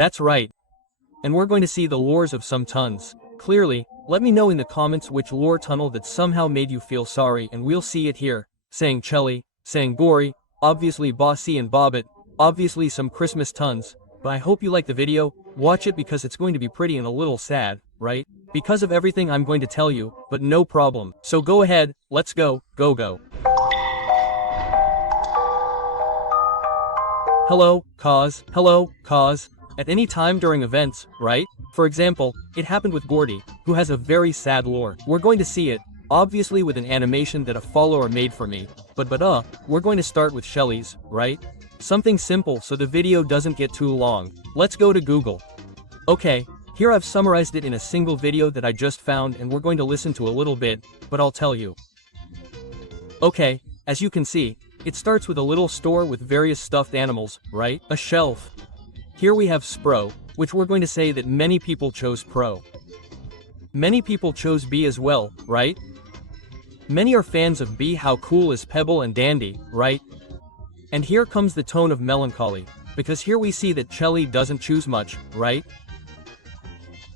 That's right. And we're going to see the lores of some tons. Clearly, let me know in the comments which lore tunnel that somehow made you feel sorry, and we'll see it here. Saying Qwel, saying Gourdy, obviously Bossy and Bobbit, obviously some Christmas tons. But I hope you like the video. Watch it because it's going to be pretty and a little sad, right? Because of everything I'm going to tell you, but no problem. So go ahead, let's go, go. Hello, cause. At any time during events, right? For example, it happened with Gourdy, who has a very sad lore. We're going to see it, obviously with an animation that a follower made for me. But we're going to start with Shelly's, right? Something simple so the video doesn't get too long. Let's go to Google. Okay, here I've summarized it in a single video that I just found, and we're going to listen to a little bit, but I'll tell you. Okay, as you can see, it starts with a little store with various stuffed animals, right? A shelf. Here we have Spro, which we're going to say that many people chose Pro. Many people chose B as well, right? Many are fans of B. How cool is Pebble and Dandy, right? And here comes the tone of melancholy, because here we see that Shelly doesn't choose much, right?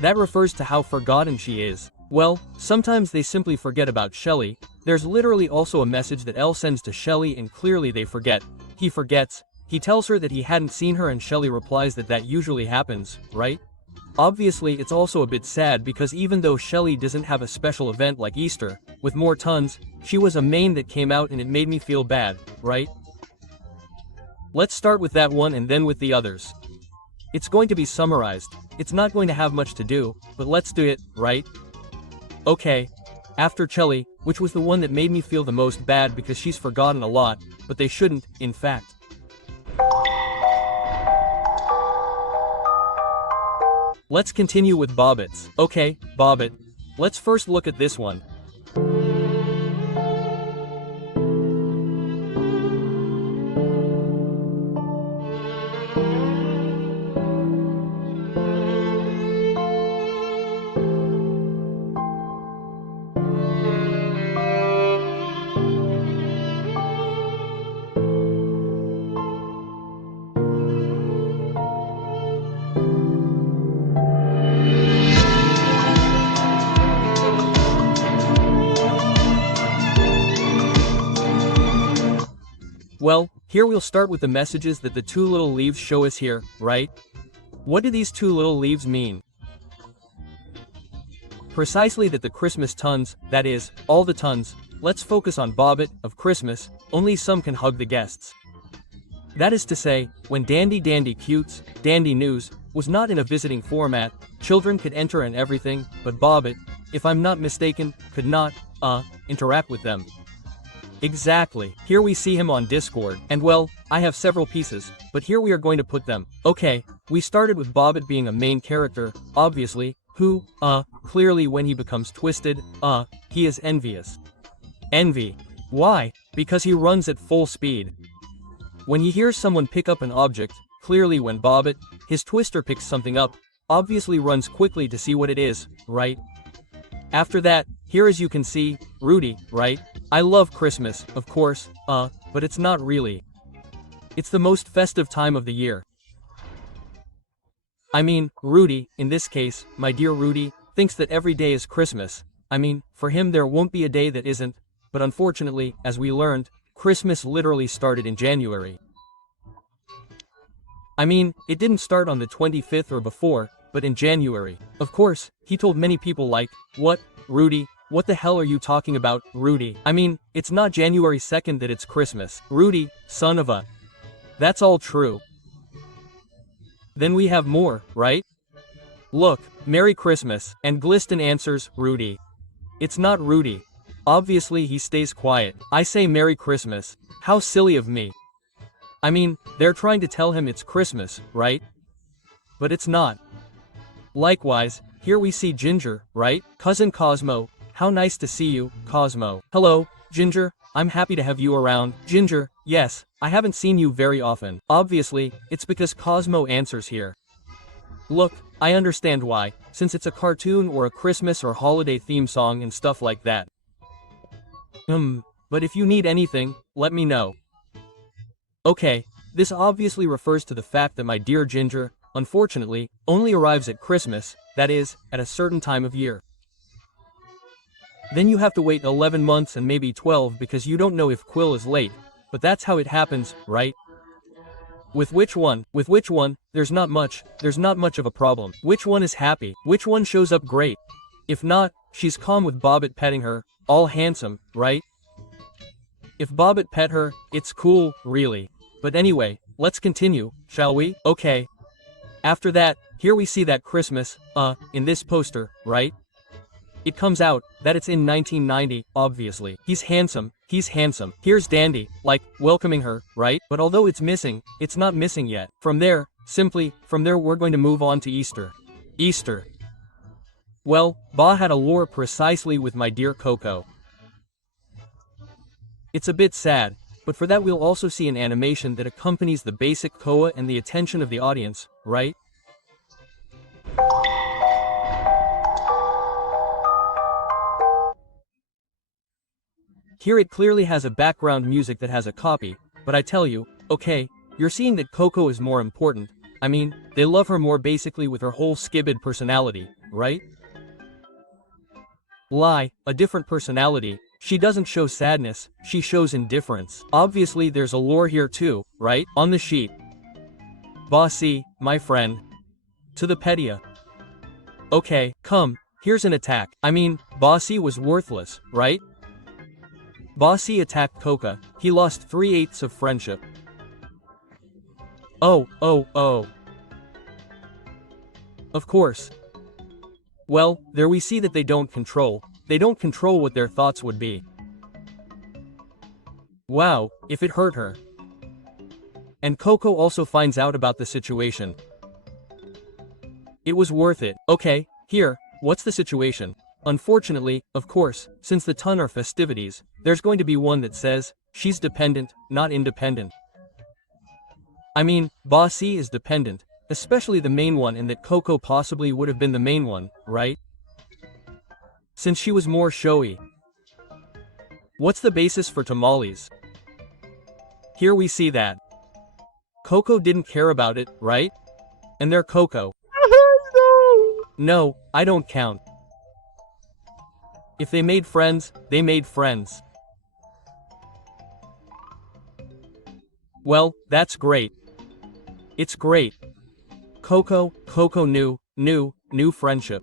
That refers to how forgotten she is. Well, sometimes they simply forget about Shelly. There's literally also a message that Elle sends to Shelly, and clearly they forget. He forgets. He tells her that he hadn't seen her, and Shelly replies that usually happens, right? Obviously it's also a bit sad because even though Shelly doesn't have a special event like Easter, with more tons, she was a main that came out and it made me feel bad, right? Let's start with that one and then with the others. It's going to be summarized. It's not going to have much to do, but let's do it, right? Okay. After Shelly, which was the one that made me feel the most bad because she's forgotten a lot, but they shouldn't, in fact. Let's continue with Bobbit's. Okay, Bobbit. Let's first look at this one. Well, here we'll start with the messages that the two little leaves show us here, right? What do these two little leaves mean? Precisely that the Christmas tons, that is, all the tons, let's focus on Bobbit, of Christmas, only some can hug the guests. That is to say, when Dandy Cutes, Dandy News, was not in a visiting format, children could enter and everything, but Bobbit, if I'm not mistaken, could not, interact with them. Exactly. Here we see him on Discord, and well, I have several pieces, but here we are going to put them. Okay, we started with Bobbit being a main character, obviously, who, clearly when he becomes twisted, he is envious. Envy. Why? Because he runs at full speed. When he hears someone pick up an object, clearly when Bobbit, his twister picks something up, obviously runs quickly to see what it is, right? After that, here as you can see, Rudy, right? I love Christmas, of course, but it's not really. It's the most festive time of the year. I mean, Rudy, in this case, my dear Rudy, thinks that every day is Christmas. I mean, for him there won't be a day that isn't, but unfortunately, as we learned, Christmas literally started in January. I mean, it didn't start on the 25th or before, but in January. Of course, he told many people like, what, Rudy? What the hell are you talking about, Rudy? I mean, it's not January 2nd that it's Christmas. Rudy, son of a... That's all true. Then we have more, right? Look, Merry Christmas, and Gliston answers, Rudy. It's not Rudy. Obviously he stays quiet. I say Merry Christmas. How silly of me. I mean, they're trying to tell him it's Christmas, right? But it's not. Likewise, here we see Ginger, right? Cousin Cosmo. How nice to see you, Cosmo. Hello, Ginger, I'm happy to have you around. Ginger, yes, I haven't seen you very often. Obviously, it's because Cosmo answers here. Look, I understand why, since it's a cartoon or a Christmas or holiday theme song and stuff like that. But if you need anything, let me know. Okay, this obviously refers to the fact that my dear Ginger, unfortunately, only arrives at Christmas, that is, at a certain time of year. Then you have to wait 11 months and maybe 12 because you don't know if Qwel is late, but that's how it happens, right? With which one? With which one? There's not much of a problem. Which one is happy? Which one shows up great? If not, she's calm with Bobbit petting her, all handsome, right? If Bobbit pet her, it's cool, really. But anyway, let's continue, shall we? Okay. After that, here we see that Christmas, in this poster, right? It comes out that it's in 1990, obviously. He's handsome. Here's Dandy, like, welcoming her, right? But although it's missing, it's not missing yet. From there, we're going to move on to Easter. Easter. Well, Ba had a lore precisely with my dear Coco. It's a bit sad, but for that we'll also see an animation that accompanies the basic Koa and the attention of the audience, right? Here it clearly has a background music that has a copy, but I tell you, okay, you're seeing that Coco is more important. I mean, they love her more basically with her whole skibbid personality, right? Lie, a different personality. She doesn't show sadness, she shows indifference. Obviously there's a lore here too, right? On the sheet. Bossy, my friend. To the Pedia. Okay, come, here's an attack. I mean, Bossy was worthless, right? Bossy attacked Coca, he lost 3/8 of friendship. Oh. Of course. Well, there we see that they don't control what their thoughts would be. Wow, if it hurt her. And Coco also finds out about the situation. It was worth it. Okay, here, what's the situation? Unfortunately, of course, since the ton are festivities, there's going to be one that says, she's dependent, not independent. I mean, Bossy is dependent, especially the main one, and that Coco possibly would have been the main one, right? Since she was more showy. What's the basis for tamales? Here we see that. Coco didn't care about it, right? And they're Coco. No, I don't count. If they made friends, they made friends. Well, that's great. It's great. Coco new friendship.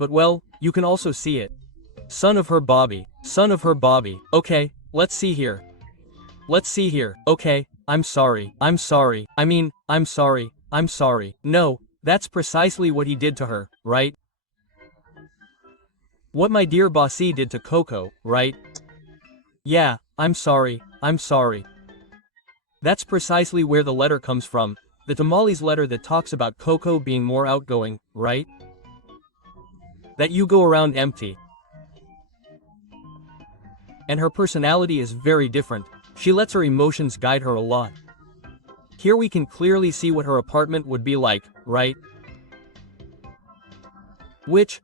But well, you can also see it. Son of her Bobby. Okay, let's see here. Okay, I'm sorry. I'm sorry. No, that's precisely what he did to her, right? What my dear Bossy did to Coco, right? Yeah, I'm sorry. That's precisely where the letter comes from, the tamales letter that talks about Coco being more outgoing, right? That you go around empty. And her personality is very different, she lets her emotions guide her a lot. Here we can clearly see what her apartment would be like, right? Which,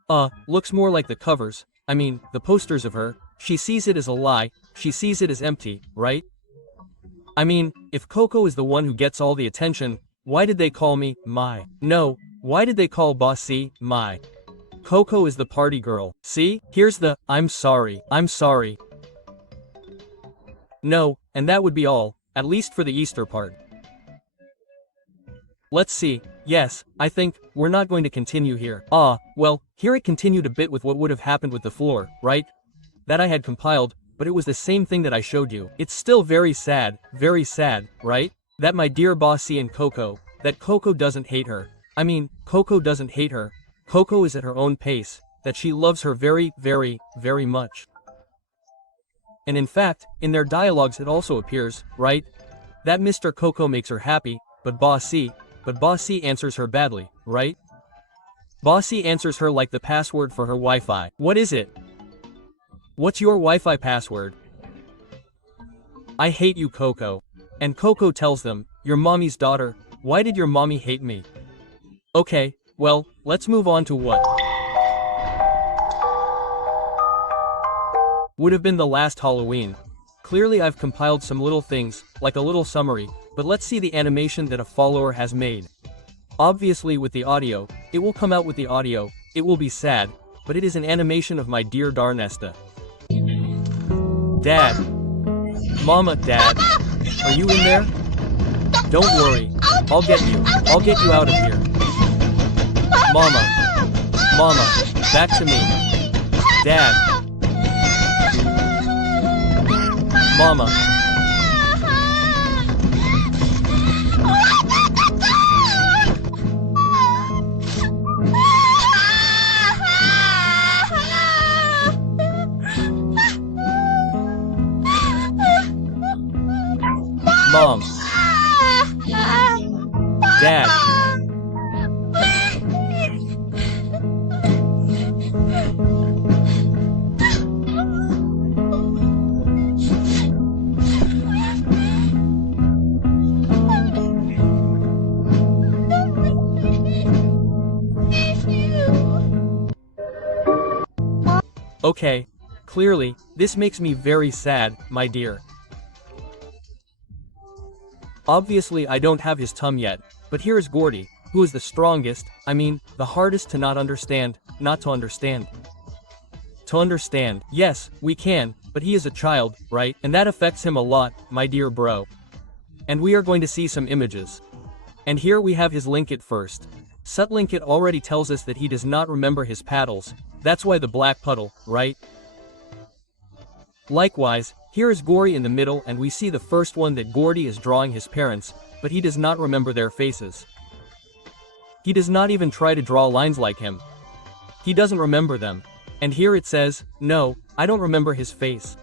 looks more like the covers, I mean, the posters of her. She sees it as a lie, she sees it as empty, right? I mean, if Coco is the one who gets all the attention, why did they call me, my? No, why did they call Bossy, my? Coco is the party girl, see? Here's the, I'm sorry. No, and that would be all, at least for the Easter part. Let's see, yes, I think, we're not going to continue here. Well, here it continued a bit with what would have happened with the floor, right? That I had compiled, but it was the same thing that I showed you. It's still very sad, right? That my dear Bossy and Coco, that Coco doesn't hate her. I mean, Coco doesn't hate her. Coco is at her own pace, that she loves her very much. And in fact, in their dialogues it also appears, right? That Mr. Coco makes her happy, but Bossy answers her badly, right? Bossy answers her like the password for her Wi-Fi. What is it? What's your Wi-Fi password? I hate you, Coco. And Coco tells them, your mommy's daughter, why did your mommy hate me? Okay, well, let's move on to what would have been the last Halloween. Clearly I've compiled some little things, like a little summary, but let's see the animation that a follower has made. Obviously with the audio, it will come out with the audio, it will be sad, but it is an animation of my dear Darnesta. Dad. Mama, Dad. Are you in there? Don't worry, I'll get you out of here. Mama, back to me. Dad. Mama. Mom. Dad. Okay, clearly, this makes me very sad, my dear. Obviously I don't have his tongue yet, but here is Gourdy, who is the strongest, I mean, the hardest to not understand, not to understand. To understand, yes, we can, but he is a child, right? And that affects him a lot, my dear bro. And we are going to see some images. And here we have his linkit first. Linkit already tells us that he does not remember his paddles, that's why the black puddle, right? Likewise, here is Gourdy in the middle and we see the first one that Gourdy is drawing his parents, but he does not remember their faces. He does not even try to draw lines like him. He doesn't remember them. And here it says, no, I don't remember his face.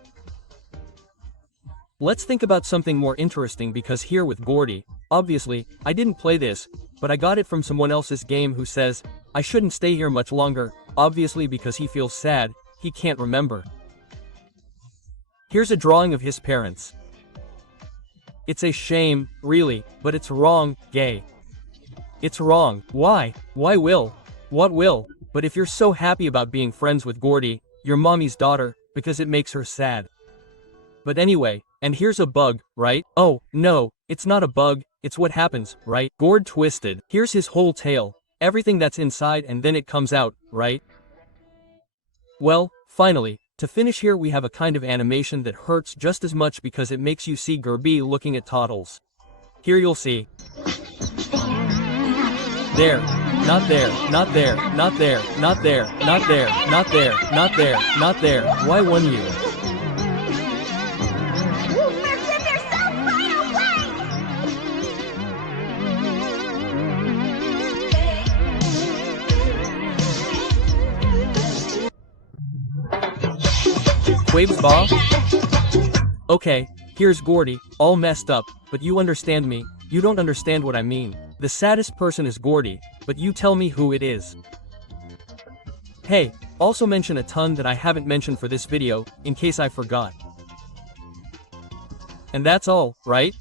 Let's think about something more interesting because here with Gourdy, obviously, I didn't play this, but I got it from someone else's game who says, I shouldn't stay here much longer, obviously because he feels sad, he can't remember. Here's a drawing of his parents. It's a shame, really, but it's wrong, gay. It's wrong. Why? Why will? What will? But if you're so happy about being friends with Gourdy, you're mommy's daughter, because it makes her sad. But anyway, and here's a bug, right? Oh, no, it's not a bug, it's what happens, right? Gourd twisted. Here's his whole tail, everything that's inside and then it comes out, right? Well, finally, to finish here we have a kind of animation that hurts just as much because it makes you see Gourdy looking at Toddles. Here you'll see. There. Not there, not there, not there, not there, not there, not there, not there, not there. Why won you? Quaves Ba? Okay, here's Gourdy, all messed up, but you understand me, you don't understand what I mean. The saddest person is Gourdy, but you tell me who it is. Hey, also mention a ton that I haven't mentioned for this video, in case I forgot. And that's all, right?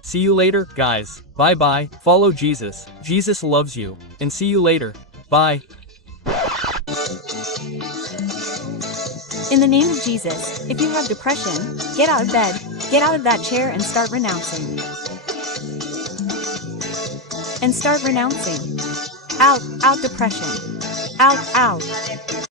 See you later, guys. Bye bye, follow Jesus, Jesus loves you, and see you later, bye. In the name of Jesus, if you have depression, get out of bed, get out of that chair and start renouncing. And start renouncing. Out, out depression. Out, out.